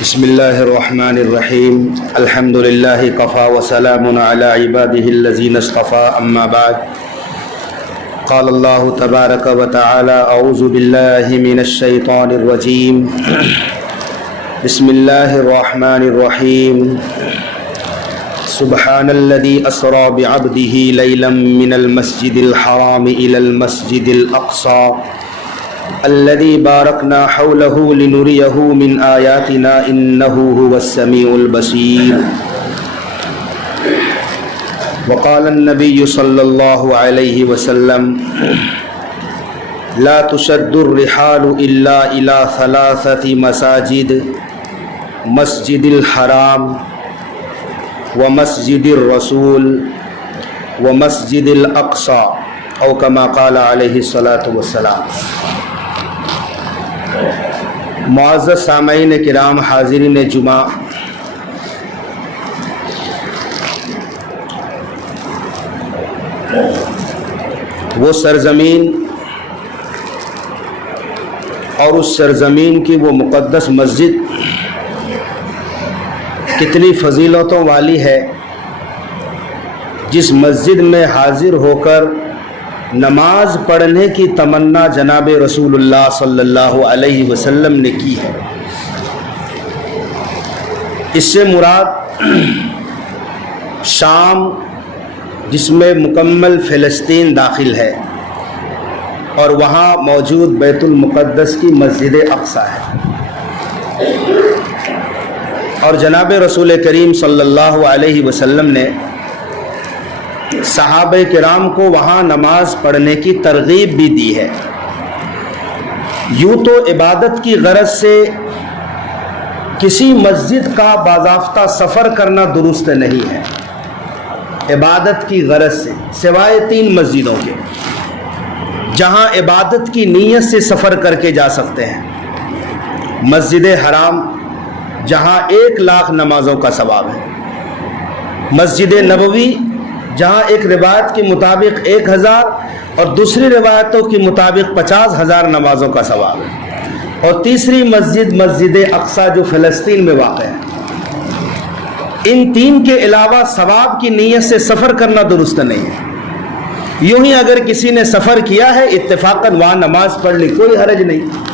بسم الله الرحمن الرحيم الحمد لله كفى وسلام على عباده الذين اصطفى أما بعد قال الله تبارك وتعالى أعوذ بالله من الشيطان الرجيم بسم الله الرحمن الرحيم سبحان الذي أسرى بعبده ليلا من المسجد الحرام إلى المسجد الأقصى الذي باركنا حوله لنريه من آياتنا إنه هو السميع البصير وقال النبي صلى الله عليه وسلم لا تشد الرحال إلا إلى ثلاثة مساجد مسجد الحرام ومسجد الرسول ومسجد الأقصى أو كما قال عليه الصلاة والسلام۔ معزز سامعین کرام، حاضرین جمعہ، وہ سرزمین اور اس سرزمین کی وہ مقدس مسجد کتنی فضیلتوں والی ہے، جس مسجد میں حاضر ہو کر نماز پڑھنے کی تمنا جناب رسول اللہ صلی اللہ علیہ وسلم نے کی ہے۔ اس سے مراد شام، جس میں مکمل فلسطین داخل ہے، اور وہاں موجود بیت المقدس کی مسجد اقصی ہے، اور جناب رسول کریم صلی اللہ علیہ وسلم نے صحابہ کرام کو وہاں نماز پڑھنے کی ترغیب بھی دی ہے۔ یوں تو عبادت کی غرض سے کسی مسجد کا باضابطہ سفر کرنا درست نہیں ہے، عبادت کی غرض سے سوائے 3 مسجدوں کے جہاں عبادت کی نیت سے سفر کر کے جا سکتے ہیں۔ مسجد حرام، جہاں 1,00,000 نمازوں کا ثواب ہے۔ مسجد نبوی، جہاں ایک روایت کے مطابق 1,000 اور دوسری روایتوں کے مطابق 50,000 نمازوں کا ثواب ہے۔ اور تیسری مسجد مسجد اقصی جو فلسطین میں واقع ہے۔ ان 3 کے علاوہ ثواب کی نیت سے سفر کرنا درست نہیں ہے۔ یوں ہی اگر کسی نے سفر کیا ہے اتفاقاً وہاں نماز پڑھ لی، کوئی حرج نہیں،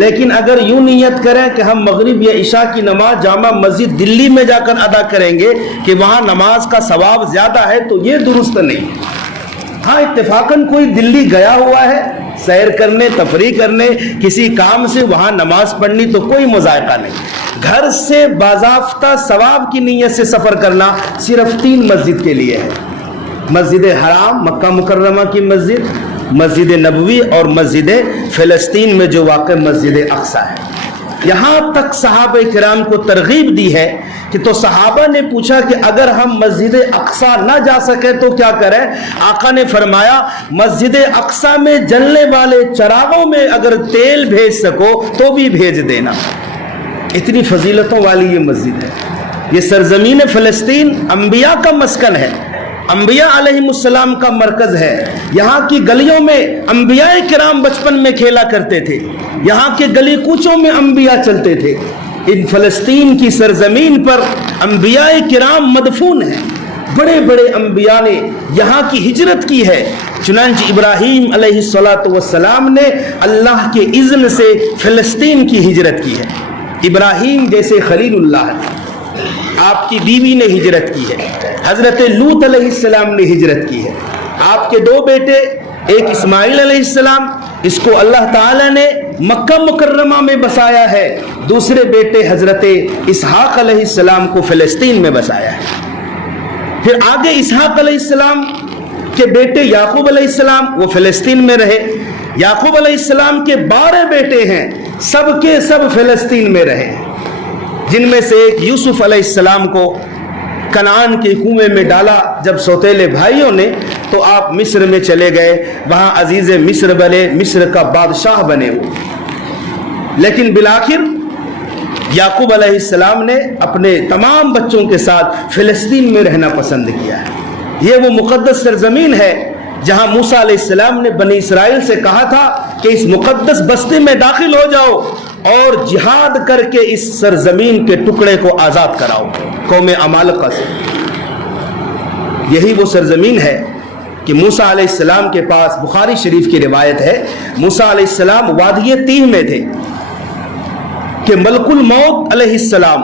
لیکن اگر یوں نیت کریں کہ ہم مغرب یا عشاء کی نماز جامع مسجد دلی میں جا کر ادا کریں گے کہ وہاں نماز کا ثواب زیادہ ہے، تو یہ درست نہیں۔ ہاں اتفاقاً کوئی دلی گیا ہوا ہے سیر کرنے، تفریح کرنے، کسی کام سے وہاں نماز پڑھنی، تو کوئی مذائقہ نہیں۔ گھر سے باضابطہ ثواب کی نیت سے سفر کرنا صرف 3 مسجد کے لیے ہے: مسجد حرام، مکہ مکرمہ کی مسجد، مسجد نبوی، اور مسجد فلسطین میں جو واقع مسجد اقصی ہے۔ یہاں تک صحابہ کرام کو ترغیب دی ہے کہ تو صحابہ نے پوچھا کہ اگر ہم مسجد اقصی نہ جا سکے تو کیا کریں؟ آقا نے فرمایا مسجد اقصی میں جلنے والے چراغوں میں اگر تیل بھیج سکو تو بھی بھیج دینا۔ اتنی فضیلتوں والی یہ مسجد ہے۔ یہ سرزمین فلسطین انبیاء کا مسکن ہے، انبیاء علیہم السلام کا مرکز ہے۔ یہاں کی گلیوں میں انبیاء کرام بچپن میں کھیلا کرتے تھے، یہاں کے گلی کوچوں میں انبیاء چلتے تھے۔ ان فلسطین کی سرزمین پر انبیاء کرام مدفون ہیں، بڑے بڑے انبیاء نے یہاں کی ہجرت کی ہے۔ چنانچہ ابراہیم علیہ السلام نے اللہ کے اذن سے فلسطین کی ہجرت کی ہے۔ ابراہیم جیسے خلیل اللہ ہے، آپ کی بیوی نے ہجرت کی ہے، حضرت لوط علیہ السلام نے ہجرت کی ہے، آپ کے 2 بیٹے، ایک اسماعیل علیہ السلام، اس کو اللہ تعالیٰ نے مکہ مکرمہ میں بسایا ہے، دوسرے بیٹے حضرت اسحاق علیہ السلام کو فلسطین میں بسایا ہے۔ پھر آگے اسحاق علیہ السلام کے بیٹے یعقوب علیہ السلام وہ فلسطین میں رہے۔ یعقوب علیہ السلام کے 12 بیٹے ہیں، سب کے سب فلسطین میں رہے، جن میں سے ایک یوسف علیہ السلام کو کنعان کے کنویں میں ڈالا جب سوتیلے بھائیوں نے، تو آپ مصر میں چلے گئے، وہاں عزیز مصر بنے، مصر کا بادشاہ بنے ہوئے۔ لیکن بالآخر یعقوب علیہ السلام نے اپنے تمام بچوں کے ساتھ فلسطین میں رہنا پسند کیا ہے۔ یہ وہ مقدس سرزمین ہے جہاں موسیٰ علیہ السلام نے بنی اسرائیل سے کہا تھا کہ اس مقدس بستی میں داخل ہو جاؤ، اور جہاد کر کے اس سرزمین کے ٹکڑے کو آزاد کراؤ قوم عمالقہ سے۔ یہی وہ سرزمین ہے کہ موسیٰ علیہ السلام کے پاس، بخاری شریف کی روایت ہے، موسیٰ علیہ السلام وادی تیہ میں تھے کہ ملک الموت علیہ السلام،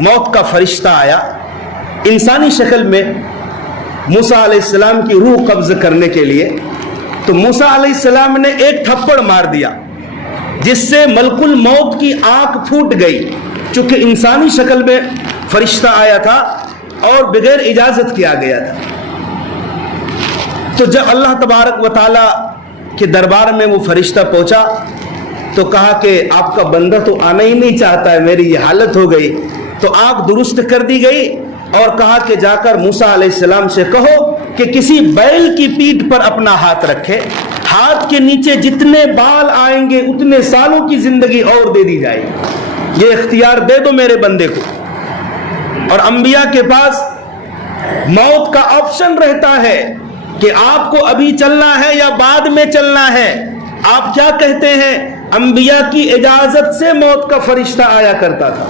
موت کا فرشتہ آیا انسانی شکل میں موسیٰ علیہ السلام کی روح قبض کرنے کے لیے۔ تو موسیٰ علیہ السلام نے ایک تھپڑ مار دیا جس سے ملک الموت کی آنکھ پھوٹ گئی، چونکہ انسانی شکل میں فرشتہ آیا تھا اور بغیر اجازت کیا گیا تھا۔ تو جب اللہ تبارک و تعالیٰ کے دربار میں وہ فرشتہ پہنچا تو کہا کہ آپ کا بندہ تو آنا ہی نہیں چاہتا ہے، میری یہ حالت ہو گئی۔ تو آنکھ درست کر دی گئی اور کہا کہ جا کر موسیٰ علیہ السلام سے کہو کہ کسی بیل کی پیٹھ پر اپنا ہاتھ رکھے، ہاتھ کے نیچے جتنے بال آئیں گے اتنے سالوں کی زندگی اور دے دی جائے گی، یہ اختیار دے دو میرے بندے کو۔ اور انبیاء کے پاس موت کا آپشن رہتا ہے کہ آپ کو ابھی چلنا ہے یا بعد میں چلنا ہے۔ آپ کیا کہتے ہیں؟ انبیاء کی اجازت سے موت کا فرشتہ آیا کرتا تھا۔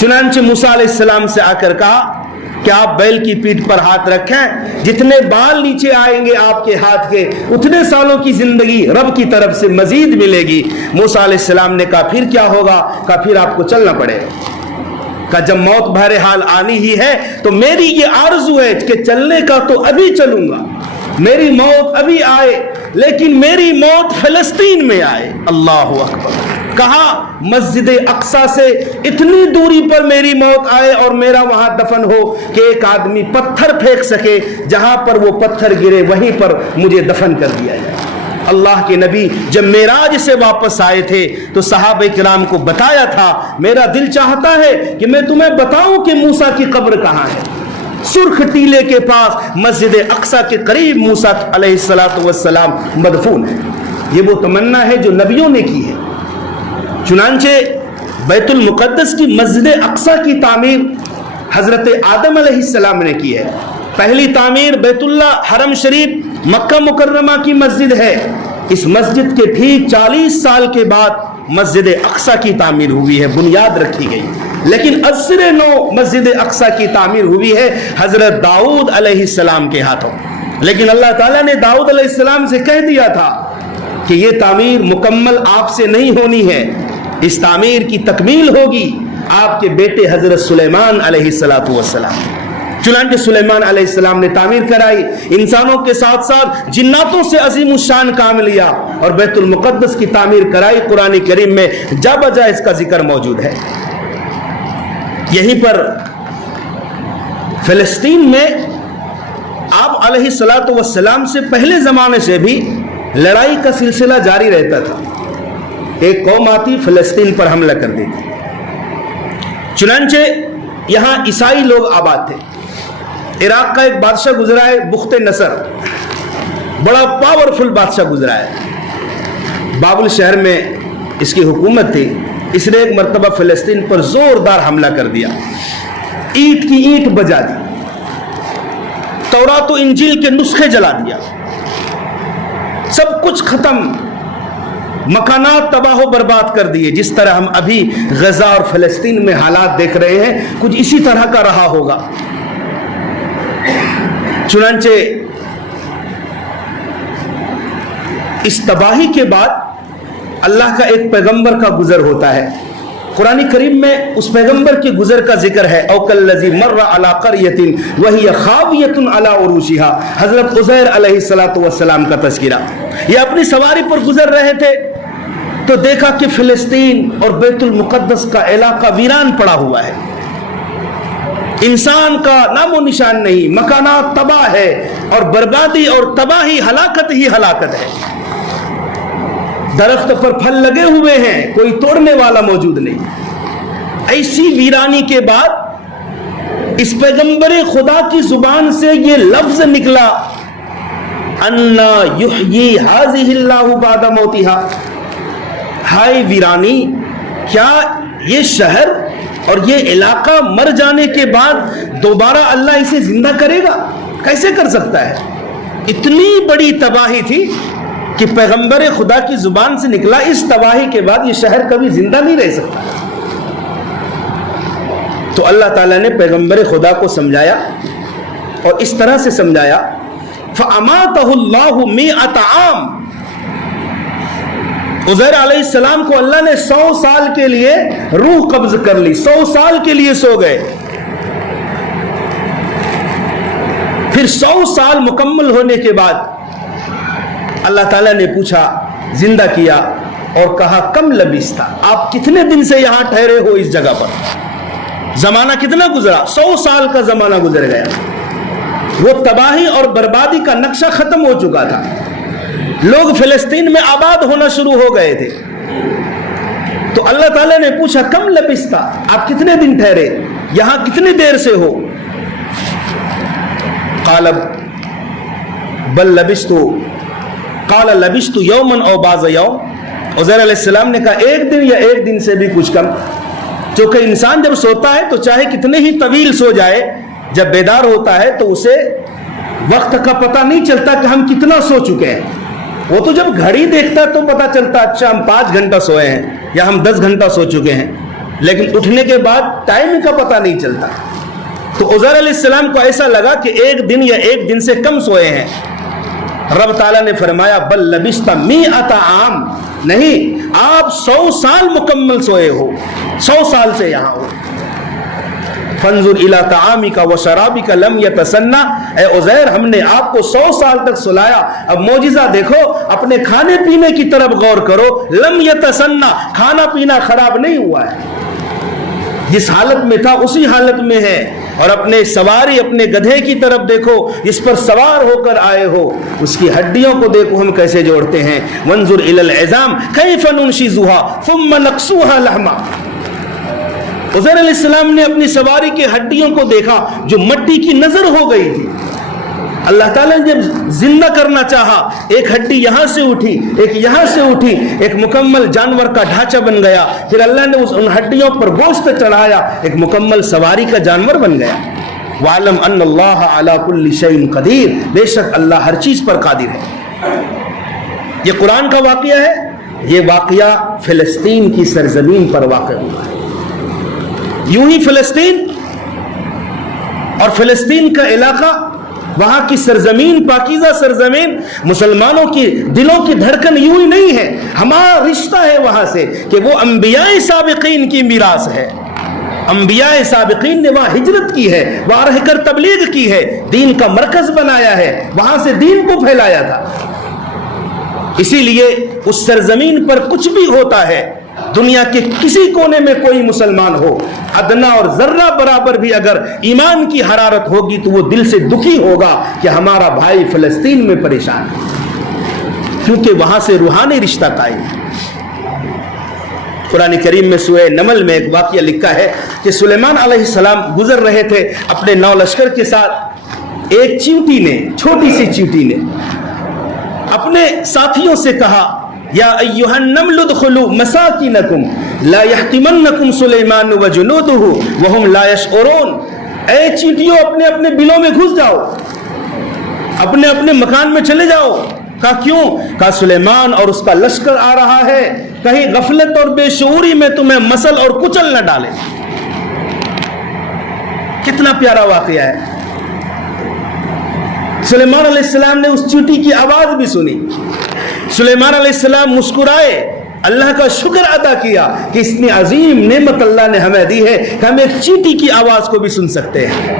چنانچہ موسیٰ علیہ السلام سے آ کر کہا کہ آپ بیل کی پیٹھ پر ہاتھ رکھیں، جتنے بال نیچے آئیں گے آپ کے ہاتھ کے اتنے سالوں کی زندگی رب کی طرف سے مزید ملے گی۔ موسیٰ علیہ السلام نے کہا پھر کیا ہوگا؟ کہا پھر آپ کو چلنا پڑے گا۔ کہا جب موت بہرحال آنی ہی ہے تو میری یہ آرزو ہے کہ چلنے کا تو ابھی چلوں گا، میری موت ابھی آئے، لیکن میری موت فلسطین میں آئے۔ اللہ اکبر۔ کہا مسجد اقصیٰ سے اتنی دوری پر میری موت آئے اور میرا وہاں دفن ہو کہ ایک آدمی پتھر پھینک سکے، جہاں پر وہ پتھر گرے وہیں پر مجھے دفن کر دیا جائے۔ اللہ کے نبی جب معراج سے واپس آئے تھے تو صحابہ کرام کو بتایا تھا، میرا دل چاہتا ہے کہ میں تمہیں بتاؤں کہ موسیٰ کی قبر کہاں ہے۔ سرخ ٹیلے کے پاس مسجد اقصیٰ کے قریب موسیٰ علیہ السلام مدفون ہے۔ یہ وہ تمنا ہے جو نبیوں نے کی ہے۔ چنانچہ بیت المقدس کی مسجد اقصیٰ کی تعمیر حضرت آدم علیہ السلام نے کی ہے۔ پہلی تعمیر بیت اللہ حرم شریف مکہ مکرمہ کی مسجد ہے۔ اس مسجد کے ٹھیک 40 سال کے بعد مسجد اقصیٰ کی تعمیر ہوئی ہے، بنیاد رکھی گئی۔ لیکن عصر نو مسجد اقصیٰ کی تعمیر ہوئی ہے حضرت داؤد علیہ السلام کے ہاتھوں۔ لیکن اللہ تعالیٰ نے داؤد علیہ السلام سے کہہ دیا تھا کہ یہ تعمیر مکمل آپ سے نہیں ہونی ہے، اس تعمیر کی تکمیل ہوگی آپ کے بیٹے حضرت سلیمان علیہ السلام۔ چنانچہ سلیمان علیہ السلام نے تعمیر کرائی، انسانوں کے ساتھ ساتھ جناتوں سے عظیم الشان کام لیا اور بیت المقدس کی تعمیر کرائی۔ قرآن کریم میں جا بجا اس کا ذکر موجود ہے۔ یہیں پر فلسطین میں آپ علیہ السلام سے پہلے زمانے سے بھی لڑائی کا سلسلہ جاری رہتا تھا۔ ایک قوم آتی فلسطین پر حملہ کر دیتی۔ چنانچہ یہاں عیسائی لوگ آباد تھے۔ عراق کا ایک بادشاہ گزرا ہے بخت نصر، بڑا پاورفل بادشاہ گزرا ہے، بابل شہر میں اس کی حکومت تھی۔ اس نے ایک مرتبہ فلسطین پر زوردار حملہ کر دیا، اینٹ کی اینٹ بجا دی، تورات و انجیل کے نسخے جلا دیا، سب کچھ ختم، مکانات تباہ و برباد کر دیے۔ جس طرح ہم ابھی غزہ اور فلسطین میں حالات دیکھ رہے ہیں کچھ اسی طرح کا رہا ہوگا۔ چنانچہ اس تباہی کے بعد اللہ کا ایک پیغمبر کا گزر ہوتا ہے۔ قرآن کریم میں اس پیغمبر کے گزر کا ذکر ہے، او کالذی مر علی قریۃ وہی خاویۃ علی عروشها، حضرت عزیر علیہ السلام کا تذکرہ۔ یہ اپنی سواری پر گزر رہے تھے تو دیکھا کہ فلسطین اور بیت المقدس کا علاقہ ویران پڑا ہوا ہے، انسان کا نام و نشان نہیں، مکانات تباہ ہے اور بربادی اور تباہی، ہلاکت ہی ہلاکت ہے۔ درخت پر پھل لگے ہوئے ہیں، کوئی توڑنے والا موجود نہیں۔ ایسی ویرانی کے بعد اس پیغمبر خدا کی زبان سے یہ لفظ نکلا، انا یحیی ھذہ اللہ بعد موتها، ہائے ویرانی، کیا یہ شہر اور یہ علاقہ مر جانے کے بعد دوبارہ اللہ اسے زندہ کرے گا؟ کیسے کر سکتا ہے؟ اتنی بڑی تباہی تھی کہ پیغمبر خدا کی زبان سے نکلا اس تباہی کے بعد یہ شہر کبھی زندہ نہیں رہ سکتا. تو اللہ تعالیٰ نے پیغمبر خدا کو سمجھایا اور اس طرح سے سمجھایا فَأَمَاتَهُ اللَّهُ مِئَةَ عَامٍ. عزیر علیہ السلام کو اللہ نے 100 سال کے لیے روح قبض کر لی, 100 سال کے لیے سو گئے. پھر 100 سال مکمل ہونے کے بعد اللہ تعالیٰ نے پوچھا, زندہ کیا اور کہا کم لبثت, آپ کتنے دن سے یہاں ٹھہرے ہو اس جگہ پر, زمانہ کتنا گزرا؟ 100 سال کا زمانہ گزر گیا. وہ تباہی اور بربادی کا نقشہ ختم ہو چکا تھا, لوگ فلسطین میں آباد ہونا شروع ہو گئے تھے. تو اللہ تعالیٰ نے پوچھا کم لبثت, آپ کتنے دن ٹھہرے, یہاں کتنی دیر سے ہو؟ قال بل لبثت, قال لبثت یوما او بعض یوم. عزیر علیہ السلام نے کہا ایک دن یا ایک دن سے بھی کچھ کم. چونکہ انسان جب سوتا ہے تو چاہے کتنے ہی طویل سو جائے, جب بیدار ہوتا ہے تو اسے وقت کا پتہ نہیں چلتا کہ ہم کتنا سو چکے ہیں. وہ تو جب گھڑی دیکھتا ہے تو پتہ چلتا اچھا ہم 5 گھنٹہ سوئے ہیں یا ہم 10 گھنٹہ سو چکے ہیں, لیکن اٹھنے کے بعد ٹائم کا پتہ نہیں چلتا. تو عزیر علیہ السلام کو ایسا لگا کہ ایک دن یا ایک دن سے کم سوئے ہیں. رب تعالیٰ نے فرمایا بل لبثت 100 عام, نہیں آپ 100 سال مکمل سوئے ہو, 100 سال سے یہاں ہو. فانظر الی طعامک وشرابک لم یتسنى, اے عزیر ہم نے آپ کو 100 سال تک سلایا, اب معجزہ دیکھو, اپنے کھانے پینے کی طرف غور کرو. لم یتسنى, کھانا پینا خراب نہیں ہوا ہے, جس حالت میں تھا اسی حالت میں ہے. اور اپنے سواری, اپنے گدھے کی طرف دیکھو جس پر سوار ہو کر آئے ہو, اس کی ہڈیوں کو دیکھو ہم کیسے جوڑتے ہیں. وانظر الی العظام کیف ننشزها ثم نقصوها لحما. عزیر علیہ السلام نے اپنی سواری کے ہڈیوں کو دیکھا جو مٹی کی نظر ہو گئی تھی. اللہ تعالیٰ نے جب زندہ کرنا چاہا, ایک ہڈی یہاں سے اٹھی, ایک یہاں سے اٹھی, ایک مکمل جانور کا ڈھانچہ بن گیا. پھر اللہ نے ان ہڈیوں پر گوشت چڑھایا, ایک مکمل سواری کا جانور بن گیا. وَعْلَمْ أَنَّ اللَّهَ عَلَى كُلِّ شَيْءٍ قَدِيرٌ, بے شک اللہ ہر چیز پر قادر ہے. یہ قرآن کا واقعہ ہے. یہ واقعہ فلسطین کی سرزمین پر واقع ہوا ہے. یوں ہی فلسطین اور فلسطین کا علاقہ, وہاں کی سرزمین, پاکیزہ سرزمین, مسلمانوں کی دلوں کی دھڑکن یوں ہی نہیں ہے. ہمارا رشتہ ہے وہاں سے کہ وہ انبیاء سابقین کی میراث ہے. انبیاء سابقین نے وہاں ہجرت کی ہے, وہاں رہ کر تبلیغ کی ہے, دین کا مرکز بنایا ہے, وہاں سے دین کو پھیلایا تھا. اسی لیے اس سرزمین پر کچھ بھی ہوتا ہے, دنیا کے کسی کونے میں کوئی مسلمان ہو, ادنا اور ذرہ برابر بھی اگر ایمان کی حرارت ہوگی تو وہ دل سے دکھی ہوگا کہ ہمارا بھائی فلسطین میں پریشان ہے, کیونکہ وہاں سے روحانی رشتہ قائم ہے. قرآن کریم میں سورہ نمل میں ایک واقعہ لکھا ہے کہ سلیمان علیہ السلام گزر رہے تھے اپنے 9 لشکر کے ساتھ. ایک چیونٹی نے, چھوٹی سی چیونٹی نے اپنے ساتھیوں سے کہا یا ایھا النمل ادخلوا مساکنکم لا یحطمنکم سلیمان وجنودہ وہم لا یشعرون. اے چیونٹیوں اپنے اپنے بلوں میں گھس جاؤ, اپنے اپنے مکان میں چلے جاؤ. کہا کیوں؟ کہا سلیمان اور اس کا لشکر آ رہا ہے, کہیں غفلت اور بے شعوری میں تمہیں مسل اور کچل نہ ڈالے. کتنا پیارا واقعہ ہے. سلیمان علیہ السلام نے اس چیونٹی کی آواز بھی سنی. سلیمان علیہ السلام مسکرائے, اللہ کا شکر ادا کیا کہ اتنی عظیم نعمت اللہ نے ہمیں دی ہے کہ ہم ایک چیونٹی کی آواز کو بھی سن سکتے ہیں.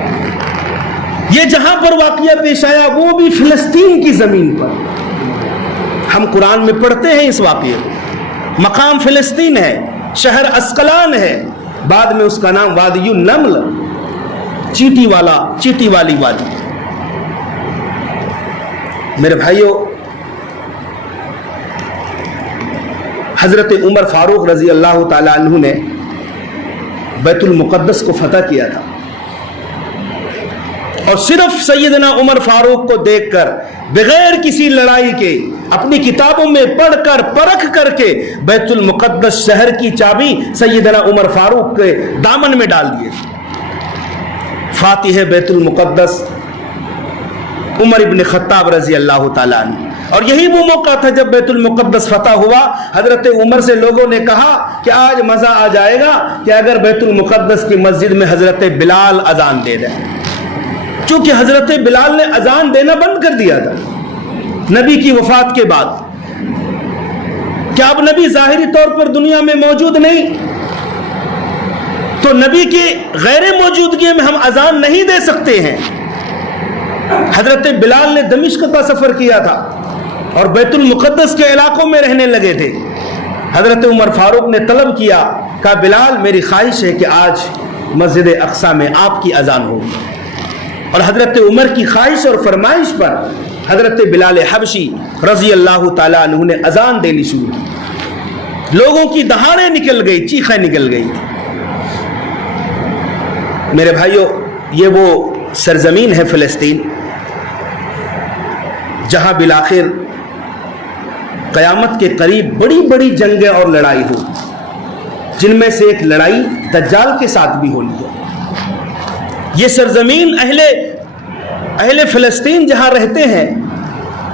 یہ جہاں پر واقعہ پیش آیا وہ بھی فلسطین کی زمین پر. ہم قرآن میں پڑھتے ہیں اس واقعے کو. مقام فلسطین ہے, شہر اسقلان ہے, بعد میں اس کا نام وادی النمل, چیٹی والی وادی. میرے بھائیوں, حضرت عمر فاروق رضی اللہ تعالی عنہ نے بیت المقدس کو فتح کیا تھا, اور صرف سیدنا عمر فاروق کو دیکھ کر بغیر کسی لڑائی کے اپنی کتابوں میں پڑھ کر پرکھ کر کے بیت المقدس شہر کی چابی سیدنا عمر فاروق کے دامن میں ڈال دیے. فاتح بیت المقدس عمر ابن خطاب رضی اللہ تعالیٰ عنہ, اور یہی وہ موقع تھا جب بیت المقدس فتح ہوا. حضرت عمر سے لوگوں نے کہا کہ آج مزہ آ جائے گا کہ اگر بیت المقدس کی مسجد میں حضرت بلال اذان دے دیں. چونکہ حضرت بلال نے اذان دینا بند کر دیا تھا نبی کی وفات کے بعد. کیا اب نبی ظاہری طور پر دنیا میں موجود نہیں تو نبی کی غیر موجودگی میں ہم اذان نہیں دے سکتے ہیں؟ حضرت بلال نے دمشق کا سفر کیا تھا اور بیت المقدس کے علاقوں میں رہنے لگے تھے. حضرت عمر فاروق نے طلب کیا، کہا بلال میری خواہش ہے کہ آج مسجد اقصی میں آپ کی اذان ہوگی. اور حضرت عمر کی خواہش اور فرمائش پر حضرت بلال حبشی رضی اللہ تعالیٰ عنہ نے اذان دینی شروع کی. لوگوں کی دہاڑیں نکل گئی، چیخیں نکل گئی. میرے بھائیوں، یہ وہ سرزمین ہے فلسطین جہاں بالآخر قیامت کے قریب بڑی بڑی جنگیں اور لڑائی ہو، جن میں سے ایک لڑائی دجال کے ساتھ بھی ہونی ہے. یہ سرزمین اہل فلسطین جہاں رہتے ہیں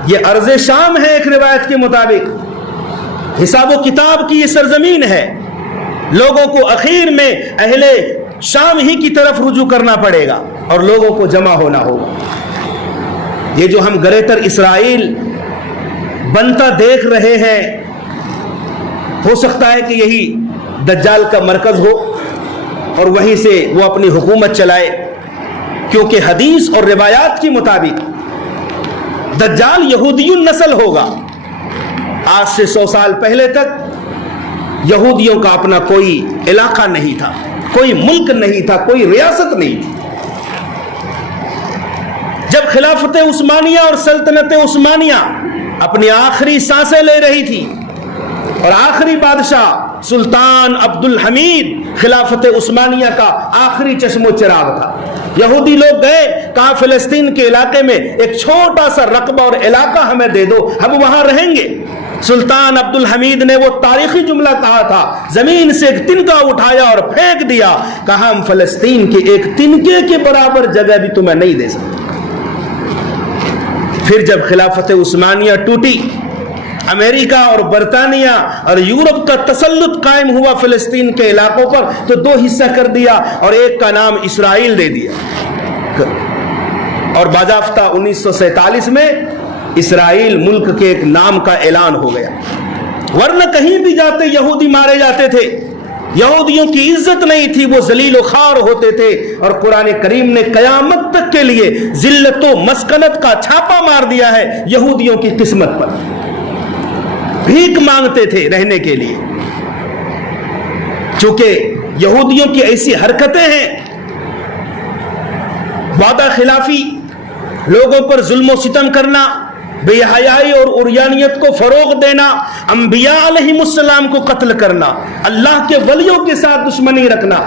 یہ ارض شام ہے. ایک روایت کے مطابق حساب و کتاب کی یہ سرزمین ہے. لوگوں کو اخیر میں اہل شام ہی کی طرف رجوع کرنا پڑے گا اور لوگوں کو جمع ہونا ہوگا. یہ جو ہم گریٹر اسرائیل بنتا دیکھ رہے ہیں، ہو سکتا ہے کہ یہی دجال کا مرکز ہو اور وہیں سے وہ اپنی حکومت چلائے. کیونکہ حدیث اور روایات کے مطابق دجال یہودی النسل ہوگا. آج سے 100 سال پہلے تک یہودیوں کا اپنا کوئی علاقہ نہیں تھا، کوئی ملک نہیں تھا، کوئی ریاست نہیں تھی. جب خلافت عثمانیہ اور سلطنت عثمانیہ اپنی آخری سانسیں لے رہی تھی اور آخری بادشاہ سلطان عبد الحمید خلافت عثمانیہ کا آخری چشم و چراغ تھا، یہودی لوگ گئے، کہا فلسطین کے علاقے میں ایک چھوٹا سا رقبہ اور علاقہ ہمیں دے دو، ہم وہاں رہیں گے. سلطان عبد الحمید نے وہ تاریخی جملہ کہا تھا، زمین سے ایک تنکا اٹھایا اور پھینک دیا، کہا ہم فلسطین کے ایک تنکے کے برابر جگہ بھی تمہیں نہیں دے سکتے. پھر جب خلافت عثمانیہ ٹوٹی، امریکہ اور برطانیہ اور یورپ کا تسلط قائم ہوا فلسطین کے علاقوں پر، تو 2 حصہ کر دیا اور ایک کا نام اسرائیل دے دیا. اور باضابطہ 1947 میں اسرائیل ملک کے ایک نام کا اعلان ہو گیا. ورنہ کہیں بھی جاتے یہودی مارے جاتے تھے، یہودیوں کی عزت نہیں تھی، وہ ذلیل و خوار ہوتے تھے. اور قرآن کریم نے قیامت تک کے لیے ذلت و مسکنت کا چھاپا مار دیا ہے یہودیوں کی قسمت پر. بھیک مانگتے تھے رہنے کے لیے. چونکہ یہودیوں کی ایسی حرکتیں ہیں، وعدہ خلافی، لوگوں پر ظلم و ستم کرنا، بے حیائی اور عریانیت کو فروغ دینا، انبیاء علیہم السلام کو قتل کرنا، اللہ کے ولیوں کے ساتھ دشمنی رکھنا،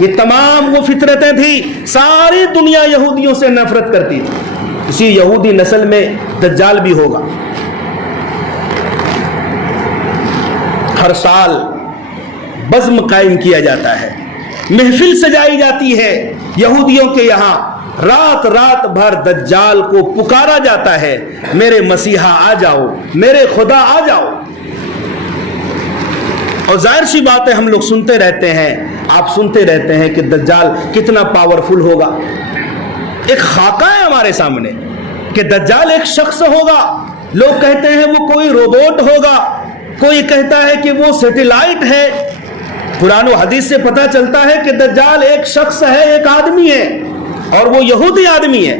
یہ تمام وہ فطرتیں تھیں. ساری دنیا یہودیوں سے نفرت کرتی تھی. اسی یہودی نسل میں دجال بھی ہوگا. ہر سال بزم قائم کیا جاتا ہے، محفل سجائی جاتی ہے یہودیوں کے یہاں. رات رات بھر دجال کو پکارا جاتا ہے، میرے مسیحا آ جاؤ، میرے خدا آ جاؤ. اور ظاہر سی بات ہے، ہم لوگ سنتے رہتے ہیں، آپ سنتے رہتے ہیں کہ دجال کتنا پاورفل ہوگا. ایک خاکہ ہے ہمارے سامنے کہ دجال ایک شخص ہوگا. لوگ کہتے ہیں وہ کوئی روبوٹ ہوگا، کوئی کہتا ہے کہ وہ سیٹلائٹ ہے. قرآن و حدیث سے پتہ چلتا ہے کہ دجال ایک شخص ہے، ایک آدمی ہے، اور وہ یہودی آدمی ہے.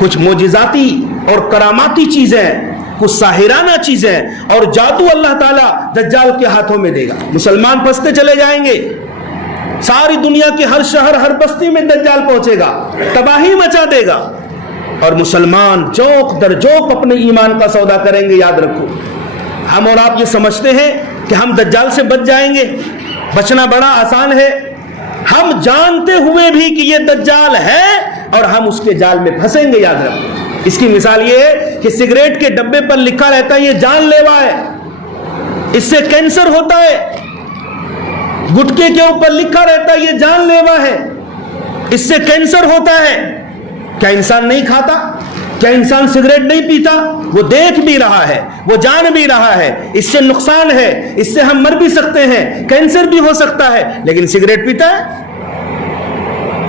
کچھ معجزاتی اور کراماتی چیزیں، کچھ ساحرانہ چیزیں اور جادو اللہ تعالیٰ دجال کے ہاتھوں میں دے گا. مسلمان پستے چلے جائیں گے، ساری دنیا کے ہر شہر ہر بستی میں دجال پہنچے گا، تباہی مچا دے گا، اور مسلمان جوک در جوک اپنے ایمان کا سودا کریں گے. یاد رکھو، ہم اور آپ یہ سمجھتے ہیں کہ ہم دجال سے بچ جائیں گے، بچنا بڑا آسان ہے. ہم جانتے ہوئے بھی کہ یہ دجال ہے اور ہم اس کے جال میں پھنسیں گے. یاد رکھو، اس کی مثال یہ ہے کہ سگریٹ کے ڈبے پر لکھا رہتا ہے یہ جان لیوا ہے، اس سے کینسر ہوتا ہے. گٹکے کے اوپر لکھا رہتا ہے یہ جان لیوا ہے، اس سے کینسر ہوتا ہے. کیا انسان نہیں کھاتا؟ کیا انسان سگریٹ نہیں پیتا؟ وہ دیکھ بھی رہا ہے، وہ جان بھی رہا ہے اس سے نقصان ہے، اس سے ہم مر بھی سکتے ہیں، کینسر بھی ہو سکتا ہے، لیکن سگریٹ پیتا ہے۔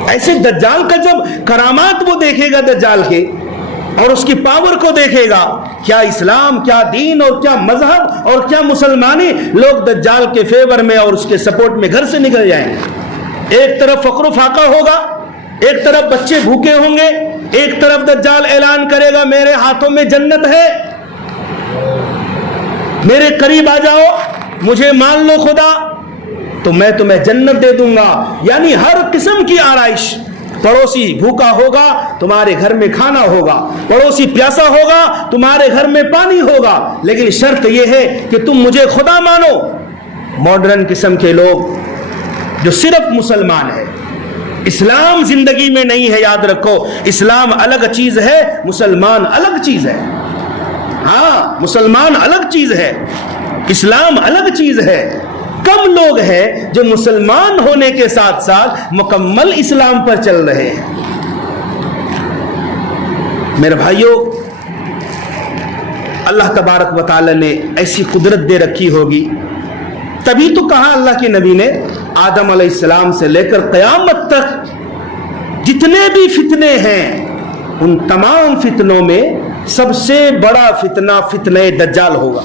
ایسے دجال کا جب کرامات وہ دیکھے گا دجال کے اور اس کی پاور کو دیکھے گا، کیا اسلام، کیا دین اور کیا مذہب اور کیا مسلمانی، لوگ دجال کے فیور میں اور اس کے سپورٹ میں گھر سے نکل جائیں گے۔ ایک طرف فقر و فاقہ ہوگا، ایک طرف بچے بھوکے ہوں گے، ایک طرف دجال اعلان کرے گا میرے ہاتھوں میں جنت ہے، میرے قریب آ جاؤ، مجھے مان لو خدا تو میں تمہیں جنت دے دوں گا۔ یعنی ہر قسم کی آرائش، پڑوسی بھوکا ہوگا تمہارے گھر میں کھانا ہوگا، پڑوسی پیاسا ہوگا تمہارے گھر میں پانی ہوگا، لیکن شرط یہ ہے کہ تم مجھے خدا مانو۔ ماڈرن قسم کے لوگ جو صرف مسلمان ہے، اسلام زندگی میں نہیں ہے، یاد رکھو اسلام الگ چیز ہے، مسلمان الگ چیز ہے۔ ہاں، مسلمان الگ چیز ہے، اسلام الگ چیز ہے۔ کم لوگ ہیں جو مسلمان ہونے کے ساتھ ساتھ مکمل اسلام پر چل رہے ہیں۔ میرے بھائیوں، اللہ تبارک و تعالی نے ایسی قدرت دے رکھی ہوگی، تبھی تو کہا اللہ کے نبی نے آدم علیہ السلام سے لے کر قیامت تک جتنے بھی فتنے ہیں ان تمام فتنوں میں سب سے بڑا فتنہ فتنہ دجال ہوگا۔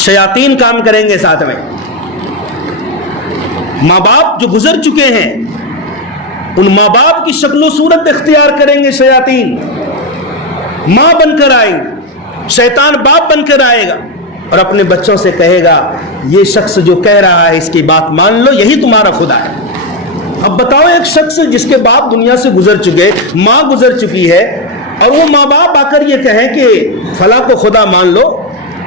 شیاطین کام کریں گے ساتھ میں، ماں باپ جو گزر چکے ہیں ان ماں باپ کی شکل و صورت اختیار کریں گے شیاطین، ماں بن کر آئیں گے، شیطان باپ بن کر آئے گا اور اپنے بچوں سے کہے گا یہ شخص جو کہہ رہا ہے اس کی بات مان لو، یہی تمہارا خدا ہے۔ اب بتاؤ، ایک شخص جس کے باپ دنیا سے گزر چکے، ماں گزر چکی ہے، اور وہ ماں باپ آ کر یہ کہیں کہ فلاں کو خدا مان لو،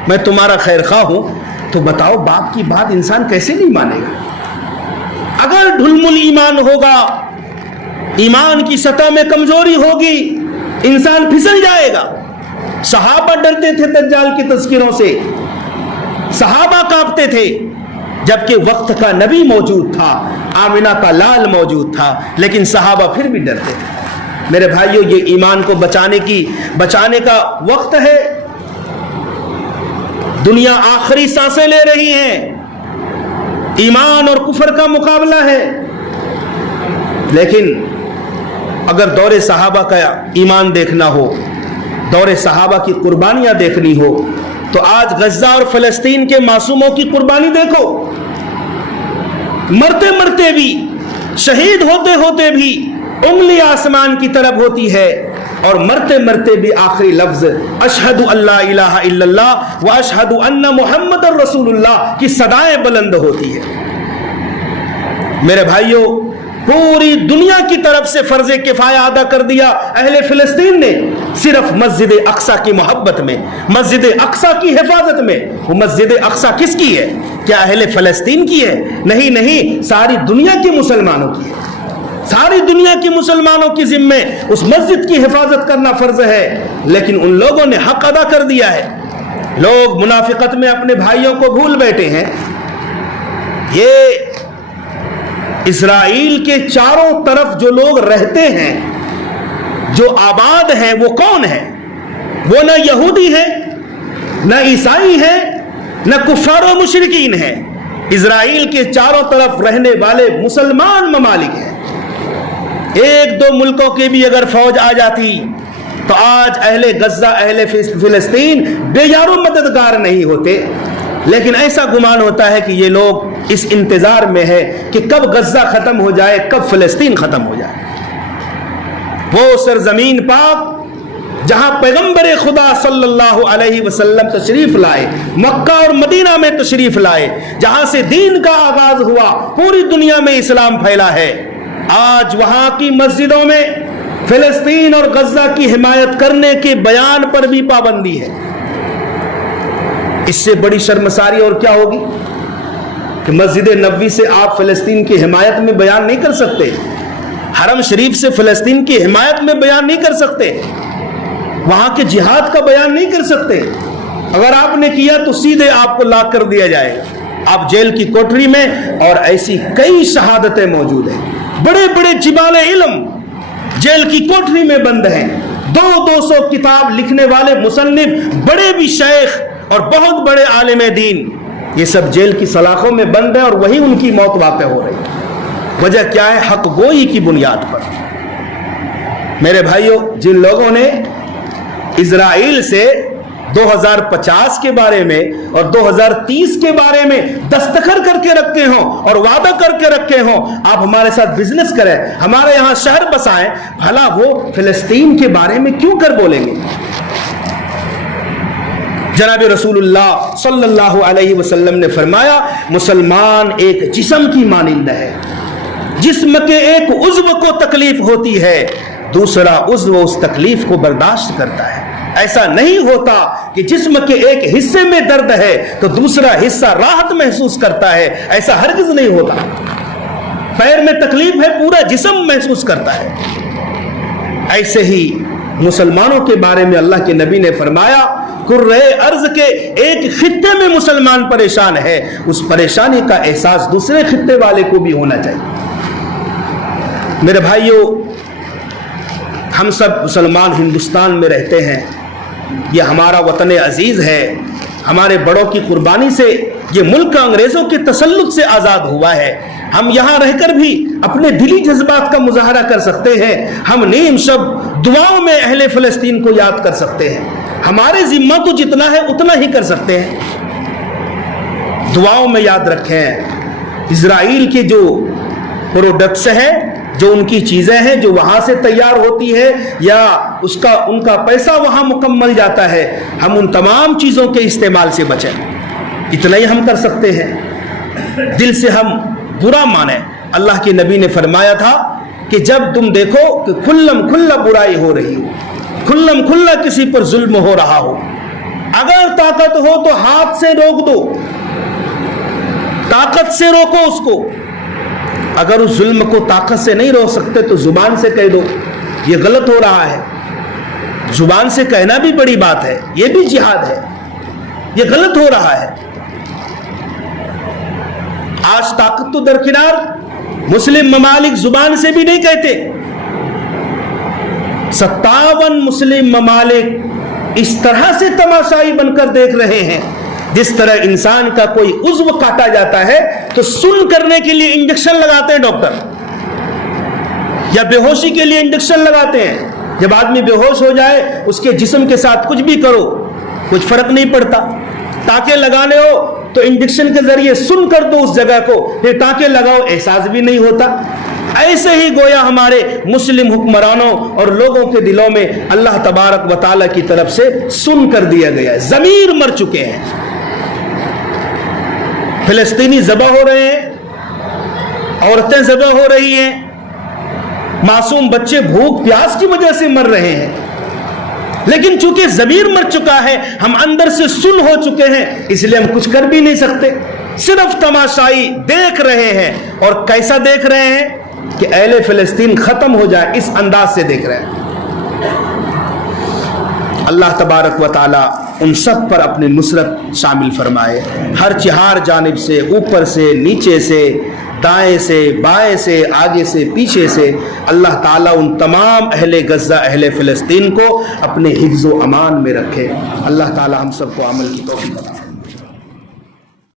میں تمہارا خیر خواہ ہوں، تو بتاؤ باپ کی بات انسان کیسے نہیں مانے گا؟ اگر ڈھلمل ایمان ہوگا، ایمان کی سطح میں کمزوری ہوگی، انسان پھسل جائے گا۔ صحابہ ڈرتے تھے دجال کے تذکروں سے، صحابہ کانپتے تھے، جبکہ وقت کا نبی موجود تھا، آمنہ کا لال موجود تھا، لیکن صحابہ پھر بھی ڈرتے تھے۔ میرے بھائیوں، یہ ایمان کو بچانے کا وقت ہے۔ دنیا آخری سانسیں لے رہی ہیں، ایمان اور کفر کا مقابلہ ہے، لیکن اگر دور صحابہ کا ایمان دیکھنا ہو، دور صحابہ کی قربانیاں دیکھنی ہو، تو آج غزہ اور فلسطین کے معصوموں کی قربانی دیکھو۔ مرتے مرتے بھی، شہید ہوتے ہوتے بھی انگلی آسمان کی طرف ہوتی ہے، اور مرتے مرتے بھی آخری لفظ اشہد اللہ الہ الا اللہ و اشہد ان محمد رسول اللہ کی صدائیں بلند ہوتی ہے۔ میرے بھائیوں، پوری دنیا کی طرف سے فرض کفایہ ادا کر دیا اہل فلسطین نے، صرف مسجد اقصی کی محبت میں، مسجد اقصی کی حفاظت میں۔ وہ مسجد اقصی کس کی ہے؟ کیا اہل فلسطین کی ہے؟ نہیں نہیں، ساری دنیا کے مسلمانوں کی ہے۔ ساری دنیا کے مسلمانوں کی ذمہ اس مسجد کی حفاظت کرنا فرض ہے، لیکن ان لوگوں نے حق ادا کر دیا ہے۔ لوگ منافقت میں اپنے بھائیوں کو بھول بیٹھے ہیں۔ یہ اسرائیل کے چاروں طرف جو لوگ رہتے ہیں، جو آباد ہیں، وہ کون ہیں؟ وہ نہ یہودی ہیں، نہ عیسائی ہیں، نہ کفار و مشرکین ہیں۔ اسرائیل کے چاروں طرف رہنے والے مسلمان ممالک ہیں۔ ایک دو ملکوں کی بھی اگر فوج آ جاتی تو آج اہل غزہ، اہل فلسطین بے یار و مددگار نہیں ہوتے، لیکن ایسا گمان ہوتا ہے کہ یہ لوگ اس انتظار میں ہے کہ کب غزہ ختم ہو جائے، کب فلسطین ختم ہو جائے۔ وہ سرزمین پاک جہاں پیغمبر خدا صلی اللہ علیہ وسلم تشریف لائے، مکہ اور مدینہ میں تشریف لائے، جہاں سے دین کا آغاز ہوا، پوری دنیا میں اسلام پھیلا ہے، آج وہاں کی مسجدوں میں فلسطین اور غزہ کی حمایت کرنے کے بیان پر بھی پابندی ہے۔ اس سے بڑی شرمساری اور کیا ہوگی کہ مسجد نبوی سے آپ فلسطین کی حمایت میں بیان نہیں کر سکتے، حرم شریف سے فلسطین کی حمایت میں بیان نہیں کر سکتے، وہاں کے جہاد کا بیان نہیں کر سکتے۔ اگر آپ نے کیا تو سیدھے آپ کو لاک کر دیا جائے گا، آپ جیل کی کوٹری میں۔ اور ایسی کئی شہادتیں موجود ہیں، بڑے بڑے جبال علم جیل کی کوٹری میں بند ہیں، 200 کتاب لکھنے والے مصنف، بڑے بھی شیخ اور بہت بڑے عالم دین، یہ سب جیل کی سلاخوں میں بند ہیں اور وہی ان کی موت واقع ہو رہی ہے۔ وجہ کیا ہے؟ حق گوئی کی بنیاد پر۔ میرے بھائیوں، جن لوگوں نے اسرائیل سے 2050 کے بارے میں اور 2030 کے بارے میں دستخط کر کے رکھے ہوں اور وعدہ کر کے رکھے ہوں، آپ ہمارے ساتھ بزنس کریں، ہمارے یہاں شہر بسائیں، بھلا وہ فلسطین کے بارے میں کیوں کر بولیں گے؟ جناب رسول اللہ صلی اللہ علیہ وسلم نے فرمایا، مسلمان ایک جسم کی مانند ہے، جسم کے ایک عضو کو تکلیف ہوتی ہے، دوسرا عضو اس تکلیف کو برداشت کرتا ہے۔ ایسا نہیں ہوتا کہ جسم کے ایک حصے میں درد ہے تو دوسرا حصہ راحت محسوس کرتا ہے، ایسا ہرگز نہیں ہوتا۔ پیر میں تکلیف ہے، پورا جسم محسوس کرتا ہے۔ ایسے ہی مسلمانوں کے بارے میں اللہ کے نبی نے فرمایا، کرۂ ارض کے ایک خطے میں مسلمان پریشان ہے، اس پریشانی کا احساس دوسرے خطے والے کو بھی ہونا چاہیے۔ میرے بھائیوں، ہم سب مسلمان ہندوستان میں رہتے ہیں، یہ ہمارا وطن عزیز ہے، ہمارے بڑوں کی قربانی سے یہ ملک انگریزوں کے تسلط سے آزاد ہوا ہے۔ ہم یہاں رہ کر بھی اپنے دلی جذبات کا مظاہرہ کر سکتے ہیں، ہم نیم شب دعاؤں میں اہل فلسطین کو یاد کر سکتے ہیں، ہمارے ذمہ تو جتنا ہے اتنا ہی کر سکتے ہیں۔ دعاؤں میں یاد رکھیں، اسرائیل کے جو پروڈکٹس ہیں، جو ان کی چیزیں ہیں جو وہاں سے تیار ہوتی ہے یا ان کا پیسہ وہاں مکمل جاتا ہے، ہم ان تمام چیزوں کے استعمال سے بچیں، اتنا ہی ہم کر سکتے ہیں۔ دل سے ہم برا مانیں۔ اللہ کے نبی نے فرمایا تھا کہ جب تم دیکھو کہ کھلم کھلا برائی ہو رہی ہو، کھلم کھلا کسی پر ظلم ہو رہا ہو، اگر طاقت ہو تو ہاتھ سے روک دو، طاقت سے روکو اس کو۔ اگر اس ظلم کو طاقت سے نہیں روک سکتے تو زبان سے کہہ دو یہ غلط ہو رہا ہے۔ زبان سے کہنا بھی بڑی بات ہے، یہ بھی جہاد ہے، یہ غلط ہو رہا ہے۔ آج طاقت تو درکنار، مسلم ممالک زبان سے بھی نہیں کہتے۔ 57 مسلم ممالک اس طرح سے تماشائی بن کر دیکھ رہے ہیں، جس طرح انسان کا کوئی عضو کاٹا جاتا ہے تو سن کرنے کے لیے انجیکشن لگاتے ہیں ڈاکٹر، یا بے ہوشی کے لیے انجیکشن لگاتے ہیں۔ جب آدمی بے ہوش ہو جائے اس کے جسم کے ساتھ کچھ بھی کرو کچھ فرق نہیں پڑتا۔ ٹانکے لگانے ہو تو انجیکشن کے ذریعے سن کر دو اس جگہ کو، پھر ٹانکے لگاؤ احساس بھی نہیں ہوتا۔ ایسے ہی گویا ہمارے مسلم حکمرانوں اور لوگوں کے دلوں میں اللہ تبارک و تعالیٰ کی طرف سے سن کر دیا گیا ہے، ضمیر مر چکے ہیں۔ فلسطینی ذبح ہو رہے ہیں، عورتیں ذبح ہو رہی ہیں، معصوم بچے بھوک پیاس کی وجہ سے مر رہے ہیں، لیکن چونکہ ضمیر مر چکا ہے، ہم اندر سے سن ہو چکے ہیں، اس لیے ہم کچھ کر بھی نہیں سکتے، صرف تماشائی دیکھ رہے ہیں۔ اور کیسا دیکھ رہے ہیں کہ اہل فلسطین ختم ہو جائے، اس انداز سے دیکھ رہے ہیں۔ اللہ تبارک و تعالی ان سب پر اپنی نصرت شامل فرمائے، ہر چہار جانب سے، اوپر سے، نیچے سے، دائیں سے، بائیں سے، آگے سے، پیچھے سے۔ اللہ تعالیٰ ان تمام اہل غزہ، اہل فلسطین کو اپنے حفظ و امان میں رکھے۔ اللہ تعالیٰ ہم سب کو عمل کی توفیق عطا فرمائے۔